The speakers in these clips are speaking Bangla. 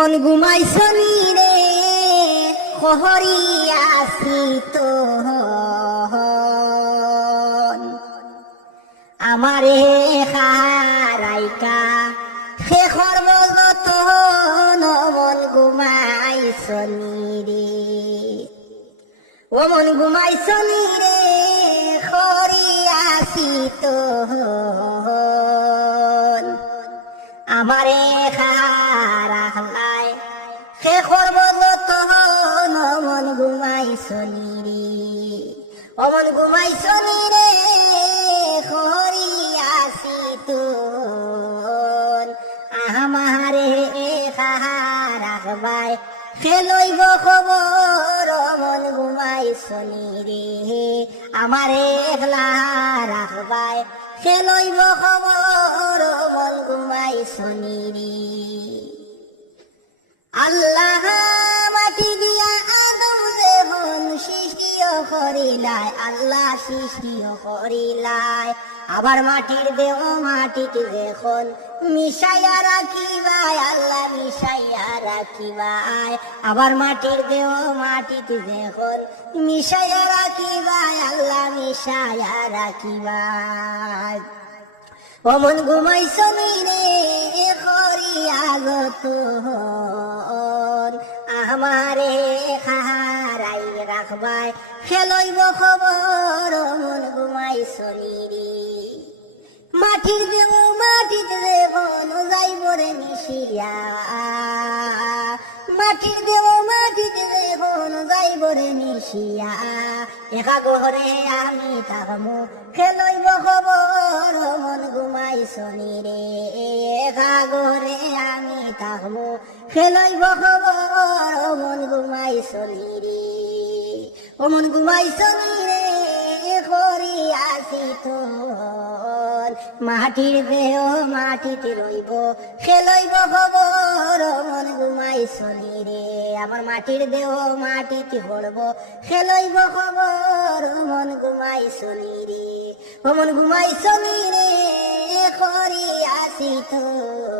অন ঘুমাইছনি রে? খহরি আসি তো আমারে হারাইকা শেষৰ বজত নমন ঘুমাইছনি রে। ও মন ঘুমাইছনি রে খরি আসি তো আমারে খারাখলাই ঘুমাইছনি রে অমন ঘুমাইছনি রে খরি আসি তো আমারে খারাখবাই খেলইব খবর মন ঘুমাইছনি রে আমারে একলা রাখবাই খেলইব খবর মন ঘুমাইছনি রে আল্লাহ করিলাই আল্লাহ সৃষ্টিও করিলাই আবার মাটির দেহ মাটিত যখন মিশাইয়া রাখিবাই আল্লাহ মিশাইয়া রাখিবাই আবার মাটির দেহ মাটিত যখন মিশাইয়া রাখিবাই আল্লাহ মিশাইয়া রাখিবাই অমন ঘুমাইছনি রে খরি আগত আমারে খাহারাই রাখবাই খেলইব খবর অমন ঘুমাইছনি রে। মাটির দেব মাটিতে দেব যাইব রে মিশিয়া মাটির দেব মাটিতে দেব যাইব রে মিশিয়া একা গহরে আমি থাকমু, খেলইব খবর, মন ঘুমাইছনি রে। একা গহরে আমি থাকমু, খেলইব খবর, মন ঘুমাইছনি রে। ও মন ঘুমাইছনি রে করি আসি তোর। মাটির দেহ মাটিতে রইব, খেলইব খবর। মন ঘুমাইছনি রে, আমার মাটির দেহ মাটিতে পড়ব খেলইব খবর। মন ঘুমাইছনি রে ও মন ঘুমাইছনি রে করি আসি তোর।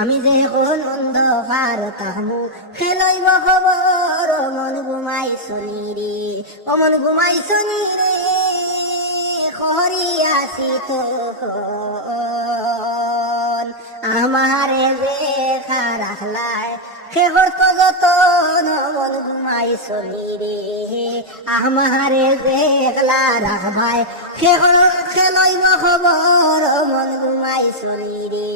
আমি যে এখন অন্ধকার থাকব খেলইব খবর মন ঘুমাইছনি রে ও মন ঘুমাইছনি রে আসি তো আমারে যে রাখলাই শেষর তো যত মন ঘুমাই চলি রে। আমারে শেষর খেলইব খবর মন ঘুমাই চলি রে।